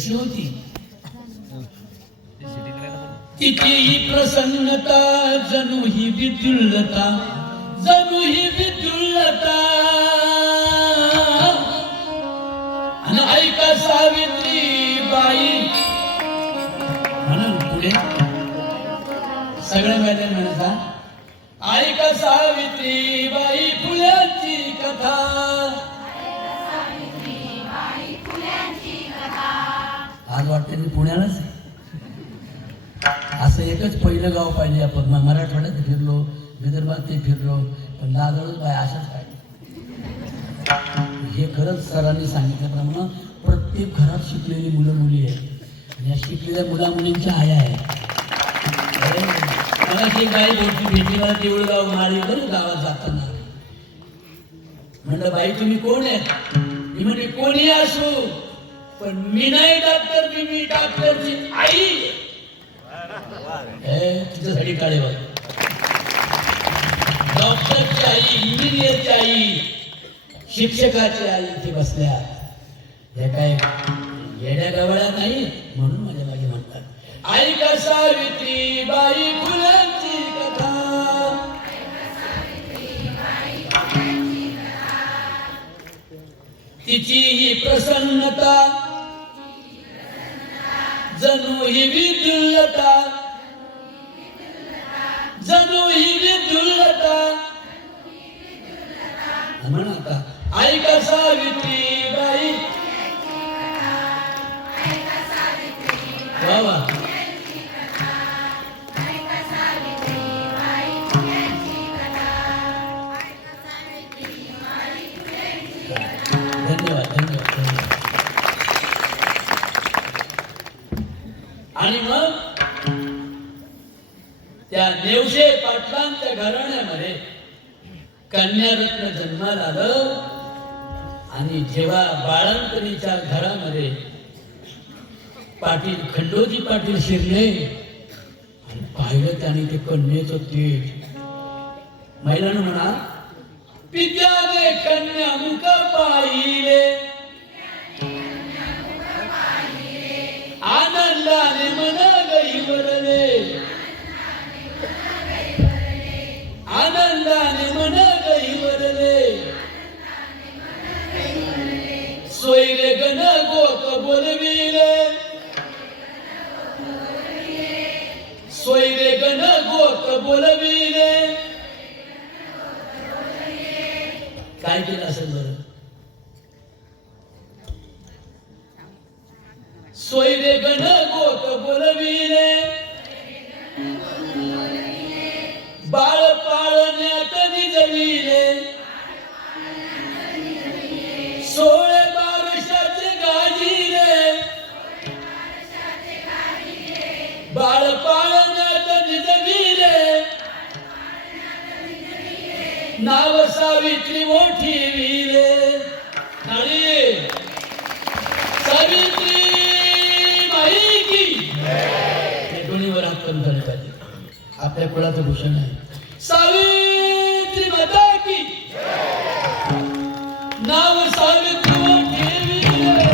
कशी होती तिची प्रसन्नता जणू ही विद्युल्लता, जणू ही विद्युल्लता. आणि ऐका सावित्री बाई म्हणून पुढे सगळ्या मैदान म्हणता, ऐका सावित्री बाई फुल्यांची कथा. आज वाटतं मी पुण्यालाच आहे. असं एकच पहिलं गाव पाहिजे आपण. मराठवाड्यात फिरलो, विदर्भात फिरलो, पण दादरच बाय अशाच पाहिजे. हे खरंच सरांनी सांगितल्याप्रमाणे प्रत्येक घरात शिकलेली मुलं मुली आहेत. या शिकलेल्या मुला मुलींच्या आया आहेत. मला जे काही गोष्टी भेटली, मला तेवढं गाव माळी बरं गावात जाताना म्हणलं बाई तुम्ही कोण आहेत? मी म्हणजे कोणी असू, पण मी नाही डॉक्टर, मी डॉक्टरची आई. तुझ्यासाठी काळे बघ, डॉक्टरची आई, इंजिनियरची आई, शिक्षकाची आई इथे बसल्या. हे काय येड्या गवळ्या नाही, म्हणून माझ्या मागे म्हणतात ऐका सावित्री बाई फुलांची कथा. तिची ही प्रसन्नता जणू ही विद्युल्लता, जणू ही विद्युल्लता. म्हणा आता ऐका सावित्री बाई. वा वा. धन्यवाद धन्यवाद. आणि मग त्या नेवशे पाटलांच्या घराण्यामध्ये कन्यारत्न जन्माला आलं. आणि जेव्हा बाळंतणीच्या घरामध्ये पाटील खंडोजी पाटील शिरले आणि पाहिलं त्याने ते कन्येचं तेज. महिलांना म्हणा पित्याने कन्या मुख पाहिले, आनंदाने मन गहिवरले, आनंदाने मन गहिवरले. सोयरे गण गोक बोलविले, सोयरे गण गोक बोलविले. काय केलं असेल बरं? सोयरे गण गोक बोलविले, बाळ पाळण्यात निजविले. 16 बारशाचे गाजीरे, बाळ पाळण्यात निजविले. नाव सावित्री मोठी विले. नाळी सावित्री माई की दोन्हीवर हात करून झाले पाहिजे. आपल्या कुळाचं भूषण आहे. सावित्री माता की नाव सावित्री मोठी विले.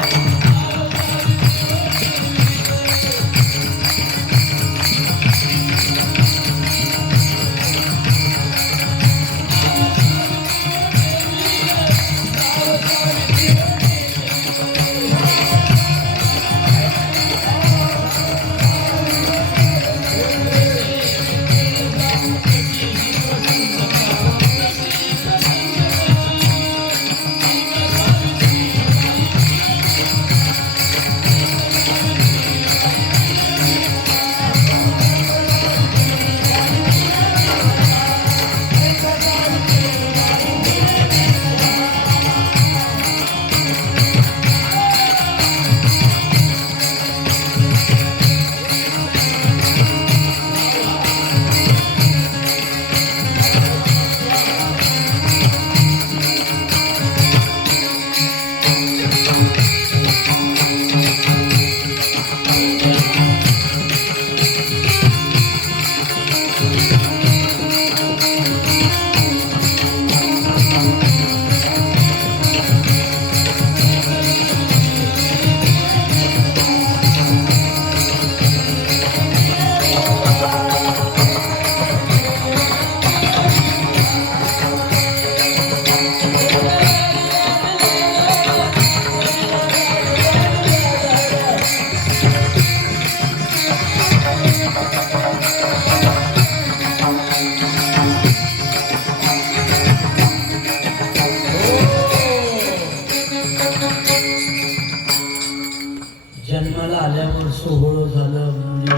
झाल्यावर सोहळं झालं म्हणजे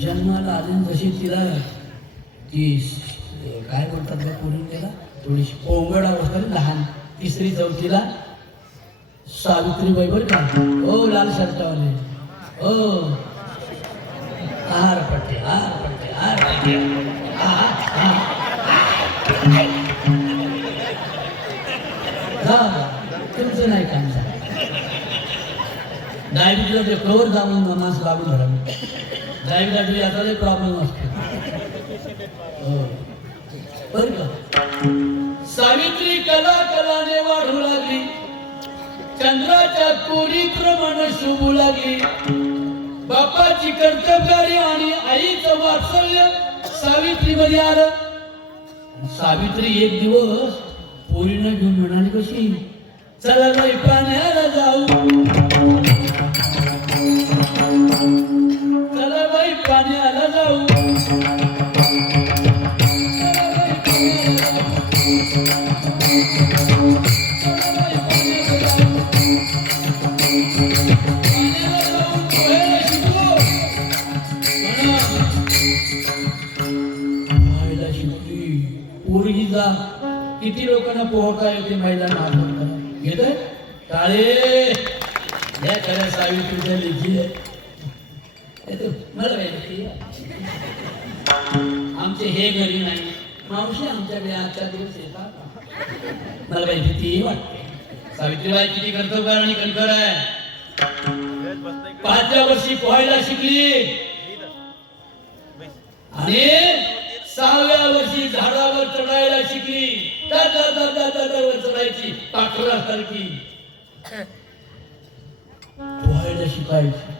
जन्माला आली जशी तिला ती काय म्हणतात त्या पोरी त्याला थोडीशी पोंगड अवस्था लहान 3री-4थीला सावित्रीबाई बरं का ओ लाल शर्टावाले ओ आर पटे तुमचं नाही काम झालं डायबिटीला कवर जाऊन मास्क लागून धरा डायबिटीला याचा लई प्रॉब्लेम असतो बरं का सावित्री कलाने वाढू लागली चंद्राच्या कोरीप्रमाणे शोभू लागली बापाची कर्तव्यगारी आणि आईचं वात्सल्य सावित्रीमध्ये आलं सावित्री एक दिवस पोरीनं घेऊन म्हणाली कशी चला बाई पाण्याला जाऊ चला बाई पाण्याला जाऊ पोरगीचा किती लोकांना पोहता येते मैदान येत काळे या खऱ्या सावित्रीच्या लेखी मला माहिती आमचे हे घरी नाही मावशी आमच्याकडे आजच्या दिवस येतात मला काही भीती वाटते सावित्रीबाई किती कर्तव्य आणि कणखर आहे 5व्या वर्षी पोहायला शिकली आणि 6व्या वर्षी झाडावर चढायला शिकली वर चढायची पाखरासारखी पोहायला शिकायची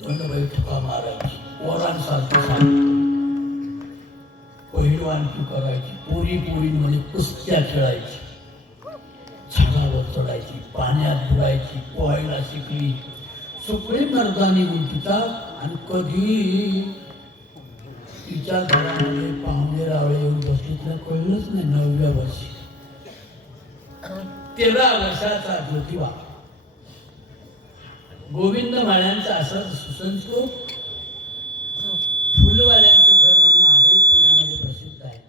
दंडबाई ठुका मारायची पोरांसारखी पहिलवानकी करायची पोरींमध्ये कुस्त्या खेळायची झाडावर चढायची पाण्यात बुडायची पोहायला शिकली सगळे मर्दानी उलटीचा आणि कधी तिच्या घरामध्ये पाहुणे रावळे येऊन बसले तिला कळलंच नाही 9व्या वर्षी 13 वर्षाचा ज्योतिबा गोविंद माळ्यांचा असं सुसंस्कृत फुलवाल्यांचं घर म्हणून आजही पुण्यामध्ये प्रसिद्ध आहे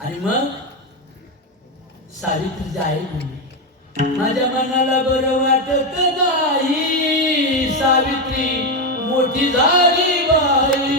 आणि मग सावित्रीची आई म्हणली माझ्या मनाला बरं वाटत नाही सावित्री मोठी झाली बाई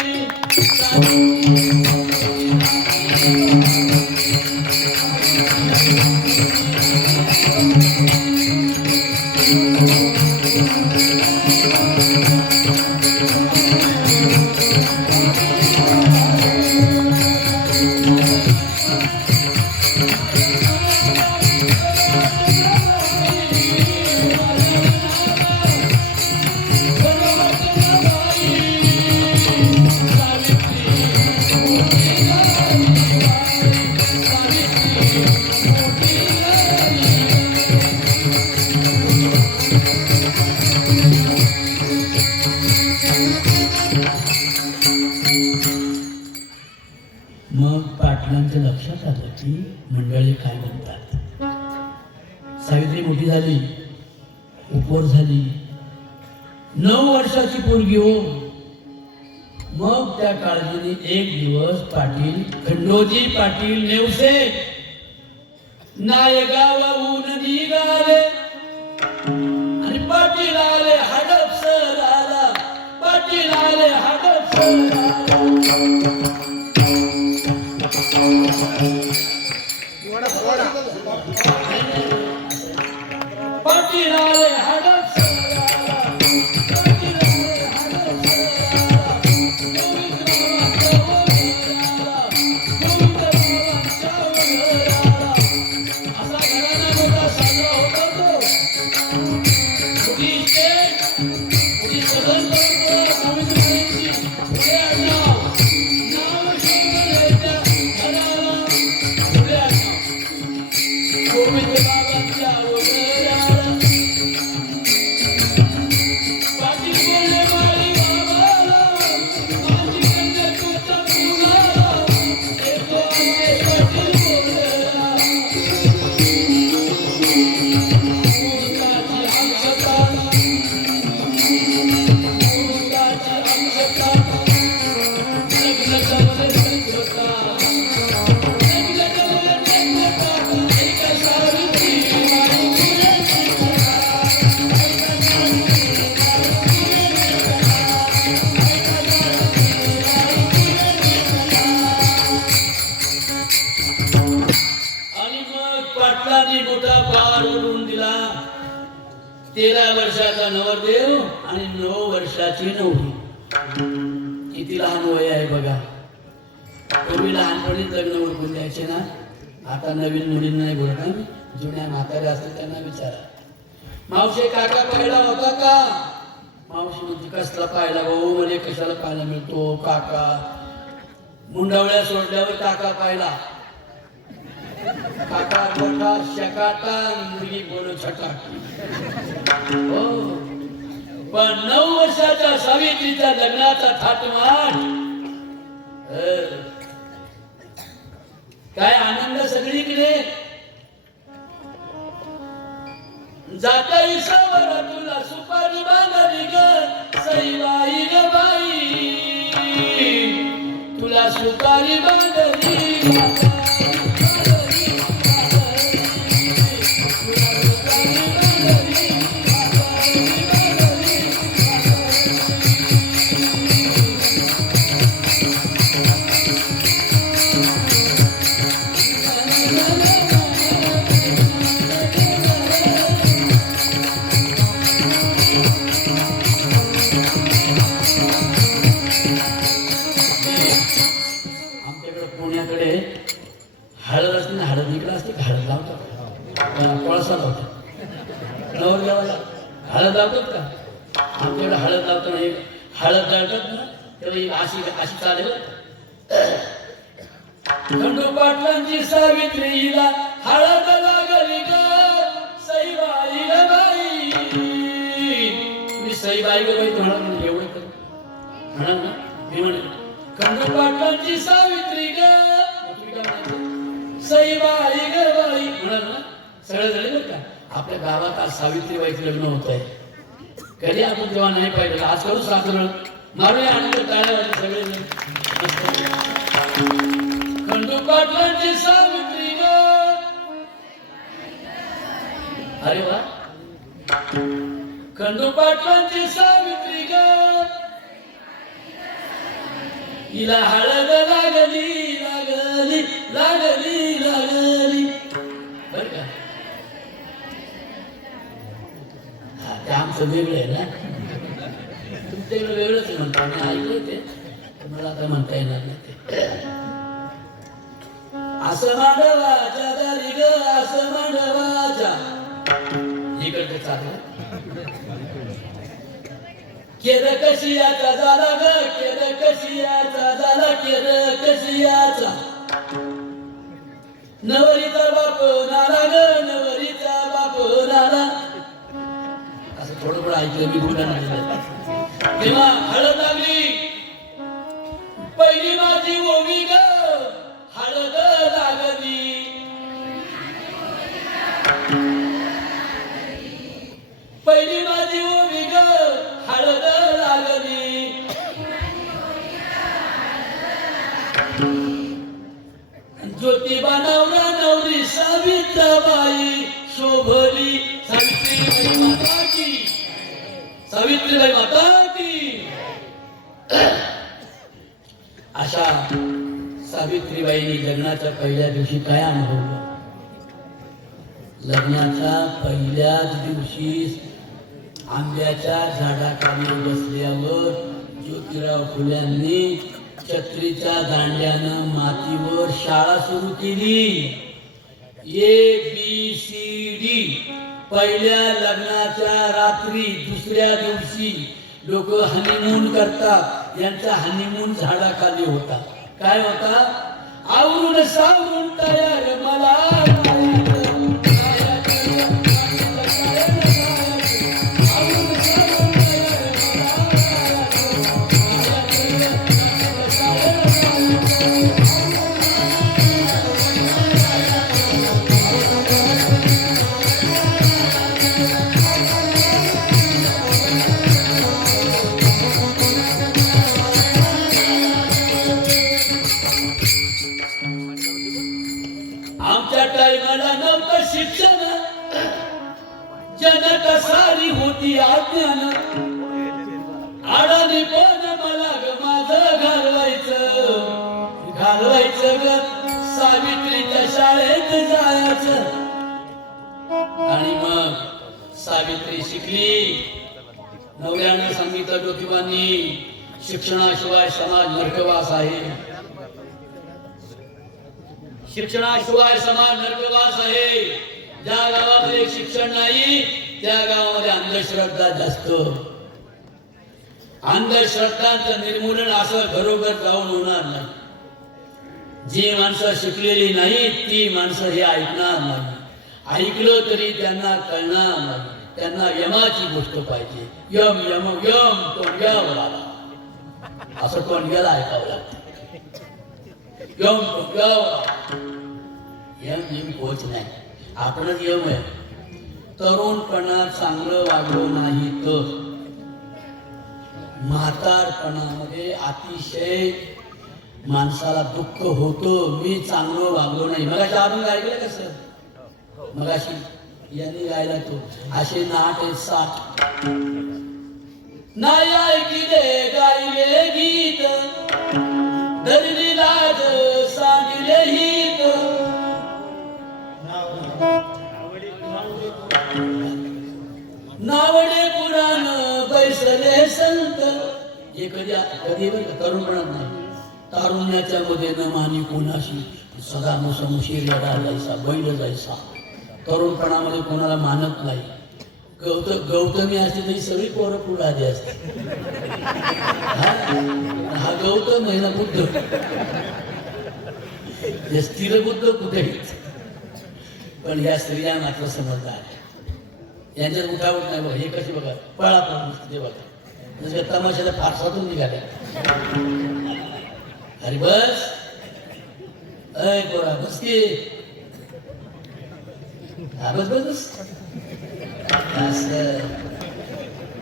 मग पाटलांच्या लक्षात आलं की मंडळी काय म्हणतात सावित्री मोठी झाली उपवर झाली 9 वर्षाची पोरगी हो मग त्या काळजीने एक दिवस पाटील खंडोजी पाटील नेवसे नायगावाहून निघाले आणि पाटील आले हडपसर आला पाटील आले हडपसर आला पाटील आले सुनानी मोठा पार ओढून दिला. 13 वर्षाचा नवरदेव आणि 9 वर्षाची नवरी. किती लहान वय आहे बघा. पूर्वी लहानपणी लग्न उरकून द्यायचे ना. आता नवीन मुलींना नाही बोलत ना. जुन्या म्हाताऱ्या असतात त्यांना विचारा. मावशी काका पाहिला होता का? मावशी म्हणजे कसला पाहिला भाऊ? म्हणजे कशाला पाहायला मिळतो काका? मुंडावळ्या सोडल्यावर काका पाहिला. काका मोठा शकाटा मुलगी बोल छटा. हो पण 9 वर्षाच्या सावित्रीच्या लग्नाचा थाटमाट. काय आनंद सगळीकडे. जाता इसवर तुला सुपारी बांधली ग सईबाई ग बाई. तुला सुपारी बांधली. हळद असते ना. हळद इकडे असते का? हळद लावतात कोळसा लावतात नवरदेवाला. हळद लावतात का? आमच्याकडे हळद लावताना एक हळद दळतात ना तेव्हा अशी अशी चालेल. खंडू पाटलांची सावित्रीला हळद लागली ग सईबाई ग बाई. तुम्ही सईबाई ग बाई म्हणाल म्हणजे एवढं कर म्हणाल ना. मी म्हणे खंडू पाटलांची सावित्री ग सईबाई ग बाई म्हणाल ना. सगळं झालं बरं का. आपल्या गावात आज सावित्रीबाईचं लग्न होत आहे. कधी आपण तेव्हा नाही पाहिजे. आज करू सासरं मारूया आनंद टाळ्यावाले सगळे. खंडू पाटलांची सावित्री ग. अरे वा. खंडू पाटलांची सावित्री ग. हिला हळद लागली लागली लागली लागली बर का. ते आमचं वेगळं आहे ना. तुमच्याकडे वेगळंच म्हणतो. मी ऐकलं ते मला आता म्हणता येणार नाही ते. असं मांडवाच्या दारी ग असं मांडवाच्या इकडचं चाललं. केर कशियाचा झाला ग केर कशियाचा झाला केर कशियाचा. नवरीचा बाप नाला ग नवरीचा बाप नाला. असं थोडं थोडं ऐकलं मी बोलणार. तेव्हा हळद लागली. पहिली माझी ओवी ग हळद लागली. पहिली माझी ओवी ग हळद लागली. ज्योतिबा नवरा नवरी सावित्रीबाई शोभली. सावित्रीबाई माता की सावित्रीबाई माता की. अशा सावित्रीबाईंनी लग्नाच्या पहिल्या दिवशी काय अनुभवलं? लग्नाच्या पहिल्याच दिवशी आंब्याच्या झाडाखाली बसल्यावर ज्योतिराव फुल्यांनी छत्रीच्या दांड्यानं मातीवर शाळा सुरू केली. ABCD. पहिल्या लग्नाच्या रात्री दुसऱ्या दिवशी लोक हनीमून करतात. यांचा हनीमून झाडाखाली होता. काय होता? आवरून सावरून तयार मला टायमाला नव्हतं शिक्षण. जनक सारी होती अज्ञान. आडाने पण मला ग माझं घालवायचं ग सावित्रीच्या शाळेत जायचं. सावित्री शिकली. नवऱ्यानं सांगितलं ज्योतिबांनी, शिक्षणाशिवाय समाज नरकवास आहे. शिक्षणाशिवाय समाज नरकवास आहे. ज्या गावामध्ये शिक्षण नाही त्या गावामध्ये अंधश्रद्धा जास्त. अंधश्रद्धांचं निर्मूलन असं घरोघर जाऊन होणार नाही. जी माणसं शिकलेली नाही ती माणसं हे ऐकणार नाही. ऐकलं तरी त्यांना कळणार नाही. त्यांना यमाची गोष्ट पाहिजे. यम यम यम तो यम आला असं कोण गेला ऐकावं लागतं. यम तो यम यम कोच नाही, आपणच यम आहे. तरुणपणात चांगलं वागलं नाही तर म्हातारपणामध्ये अतिशय माणसाला दुःख होतं. मी चांगलं वागलो नाही. मगाशी आपण ऐकलं कसं, मगाशी यांनी गायला तो असे नाट आहेत 60. नाही ऐकिले गायले गीत, धरली लाज सांगिले हित. नावडे पुराण बैसले संत. हे कधी तरुणपणात नाही. तारुण्याच्या मध्ये न मानी कोणाशी, सदा मुसमुशी रेडा जायचा, बैल जायचा. तरुणपणामध्ये कोणाला मानत नाही. गौतमी असते तरी सगळी पोरं पुढे आली असते. हा गौतम आहे ना बुद्ध, हे स्थिर बुद्ध कुठे. पण या स्त्रिया मात्र समजदार. यांच्यात उठावट नाही बघा. हे कशी बघा पळा ते बघा, म्हणजे तमाशाला फारसातून निघाल्या. अरे बस अय पोरा बस की, बस बस बस. असं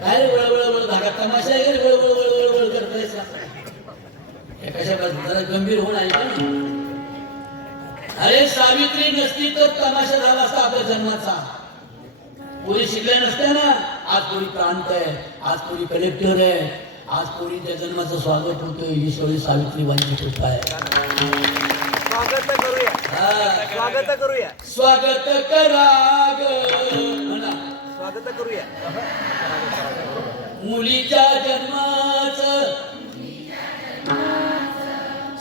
काय रे वळवळ धागा तमाशा आहे रे, वळवळ करतायचा. कशा जरा गंभीर होऊन आहे का. अरे सावित्री नसती तर तमाशा झाला असता आपल्या जन्माचा. पुरी शिकल्या नसत्या ना. आज पुरी प्रांत आहे, आज पुरी कलेक्टर आहे, आज पुरीच्या जन्माचं स्वागत होतं. ही सगळी सावित्रीबाईंची कृपा आहे. स्वागत करूया, स्वागत करूया, स्वागत करा स्वागत करूया. मुलीच्या जन्माचं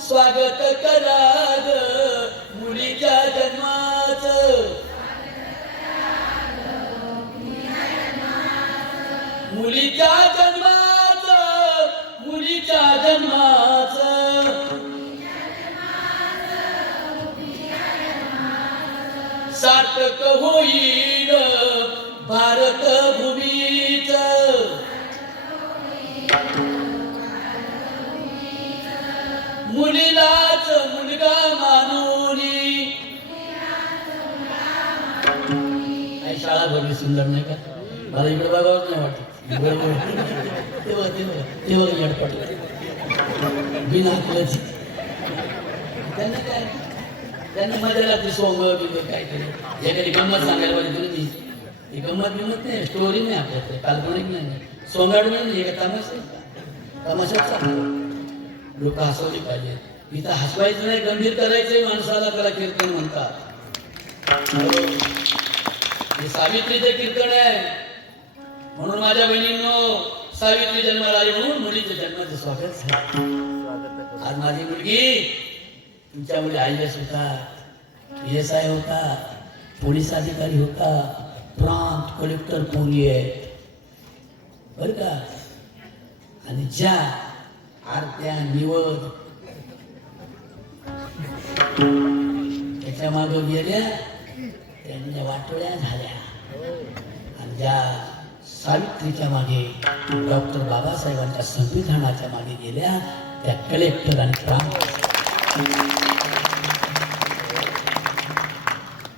स्वागत करा ग. मुलीच्या जन्माचं, मुलीच्या जन्माचं, मुलीच्या जन्माचं सार्थक होईल भारत भूमीच. मुलीलाच मुलगा मानूनी. काही शाळा भरली सुंदर नाही का. मला इकडे बघावंच नाही वाटत. तेव्हा तेव्हा तेव्हा येडपट बिना ऐकलंच. त्यांना काय, त्यांना मजा लागते. सोंग बिंग काहीतरी एखादी गंमत सांगायला पाहिजे तुम्ही. ही गंमत बिंमत नाही, स्टोरी नाही आपल्याकडे, काल्पनिक नाही, सोंगाड नाही. हे तमाशा तमाशाच चांगला. लोक हसवली पाहिजे. इथं हसवायचं नाही, गंभीर करायचंय माणसाला. त्याला कीर्तन म्हणतात. हे सावित्रीचे कीर्तन आहे. म्हणून माझ्या बहिणींनो, सावित्री जन्माला आली म्हणून मुलीच्या जन्माचं स्वागत झालं. आज माझी मुलगी तुमच्या मुली IAS होता, PSI होता, पोलीस अधिकारी होता, प्रांत कलेक्टर पोरी आहे बर का. आणि ज्या आरत्या निवड त्याच्या मागे गेल्या त्यांच्या वाटोळ्या झाल्या. आणि ज्या सावित्रीच्या मागे, डॉक्टर बाबासाहेबांच्या संविधानाच्या मागे गेल्या त्या कलेक्टर आणि प्रांत.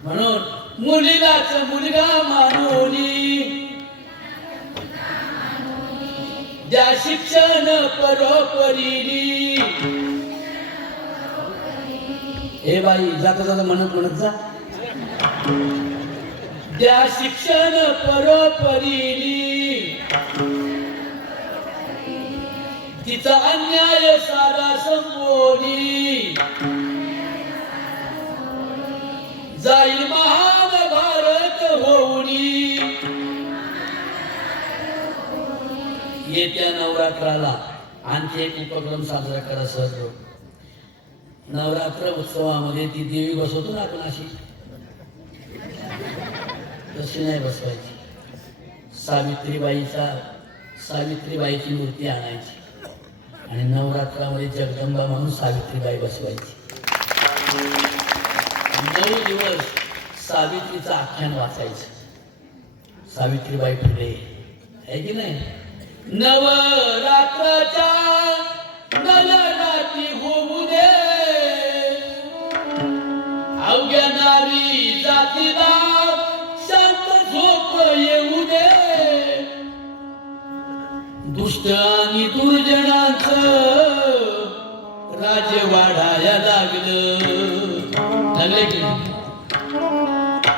म्हणून मुलीलाच मुलगा मानूनी द्या शिक्षण परोपरीनी. हे बाई जाता जाता म्हणत जा. द्या शिक्षण परोपरीनी. तिचा अन्याय सारा संपवली. जाईल महान भारत होऊनी. येत्या नवरात्राला आणखी एक उपक्रम साजरा करा सर. नवरात्र उत्सवामध्ये ती देवी बसवतो ना आपण अशी, तशी नाही बसवायची. सावित्रीबाईची मूर्ती आणायची आणि नवरात्रामध्ये जगदंबा म्हणून सावित्रीबाई बसवायची. 9 दिवस सावित्रीचं आख्यान वाचायचं. सावित्रीबाई फुले आहे की नाही. नवरात्राच्या नव्या रात्री होऊ दे, अवघ्या नारी जातीला शांत झोप येऊ दे, दुष्ट आणि दुर्जनाचं राज्य वाढाया लागले की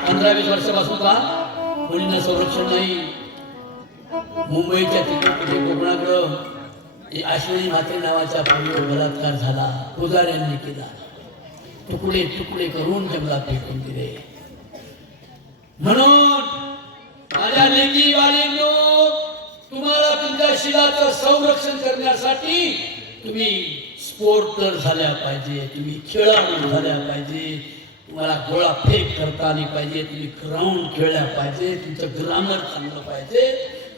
15-20 वर्षापासून का मुलींना संरक्षण नाही. मुंबईच्या तिकडे कोकणाकडं अश्विनी म्हात्रे नावाच्या मुलीवर बलात्कार झाला, पुजाऱ्यांनी केला. तुकडे तुकडे करून जंगलात फेकून दिले. म्हणून माझ्या लेकी वालींनो, तुम्हाला तुमच्या शिलाचं संरक्षण करण्यासाठी तुम्ही स्पोर्टर झाल्या पाहिजे, तुम्ही खेळाडू झाल्या पाहिजे, तुम्हाला गोळा फेक करता आली पाहिजे, तुम्ही ग्राउंड खेळल्या पाहिजे, तुमचं ग्रामर चांगलं पाहिजे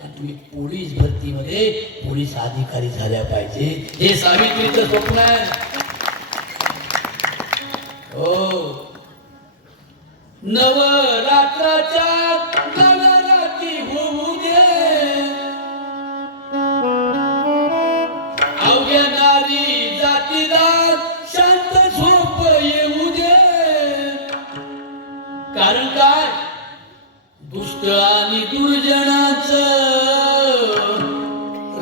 आणि तुम्ही पोलीस भरतीमध्ये पोलीस अधिकारी झाल्या पाहिजे. हे सावित्रीचं स्वप्न आहे. हो, नवरात्राच्या नवरात्री होऊ दे, अवघ्या नारी जातीला शांत झोप येऊ दे. कारण काय, दुष्ट आणि दुर्जनाचं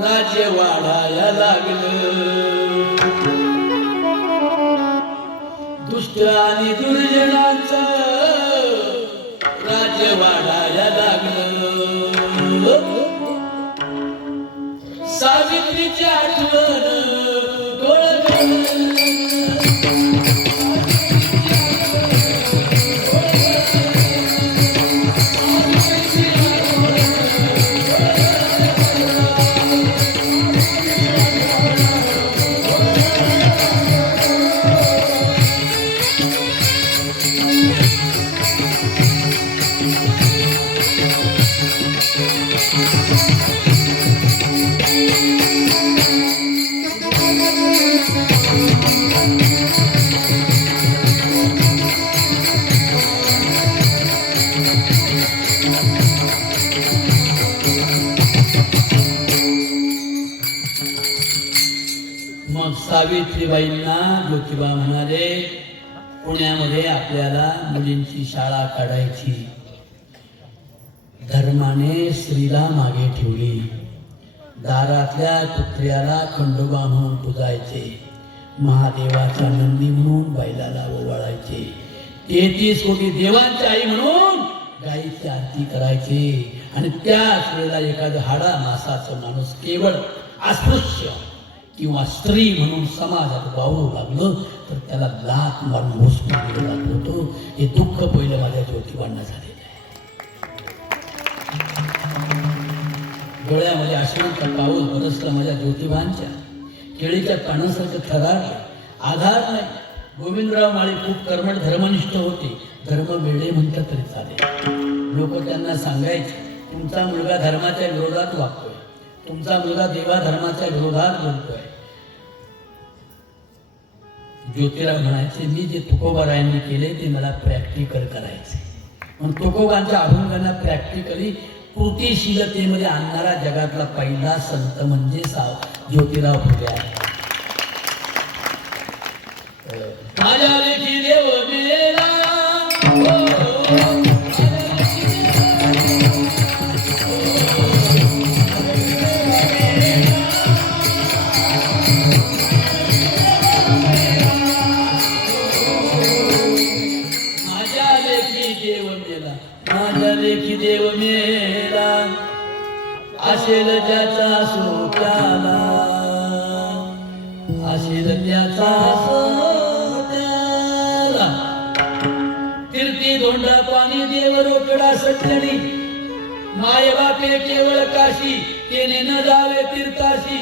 राज्य वाढायला लागलं. दुष्ट आणि दुर्जनाचं राज्य वाढायला लागलं. सावित्रीची आठवण सावित्रीबाईंना ज्योतिबा म्हणाले, पुण्यामध्ये आपल्याला मुलींची शाळा काढायची. धर्माने स्त्रीला मागे ठेवली. दारातल्या कुत्र्याला खंडोबा म्हणून पुजायचे, महादेवाचा नंदी म्हणून बैलाला ओवाळायचे, 33 कोटी देवांची आई म्हणून गायीची आरती करायची. आणि त्याच वेळेला एखादं हाडा मासाचं माणूस केवळ अस्पृश्य किंवा स्त्री म्हणून समाजात वावरू लागलं तर त्याला लाथ मारून भोसकून दिलं जात होतं. हे दुःख पहिलं माझ्या ज्योतिबांना झालेलं आहे. डोळ्यामध्ये अश्रूंचा पाऊस बरसला माझ्या ज्योतिबांच्या. केळीच्या पानासारखं थरारलं. आधार नाही. गोविंदराव माळी खूप कर्मठ धर्मनिष्ठ होते. धर्म वेडे म्हणतात तरी चालेल. लोक त्यांना सांगायचे, तुमचा मुलगा धर्माच्या विरोधात वागतोय, तुमचा मुलगा देवा धर्माच्या विरोधात बोलतोय. ज्योतिराव म्हणायचे, मी जे तुकोबारायांनी केले ते मला प्रॅक्टिकल करायचे. पण तुकोबांच्या अभंगांना प्रॅक्टिकली कृतीशीलतेमध्ये आणणारा जगातला पहिला संत म्हणजे ज्योतिराव फुले आहे. माझ्या लेखी देव मेला, माझ्या लेखी देव मेला, असेल ज्याचा सोत्याला, असेल त्याचा सोत्याला. तीर्थी धोंडा पाणी देव रोकडा सटणी, माय बापे केवळ काशी तेने न जावे तीर्थाशी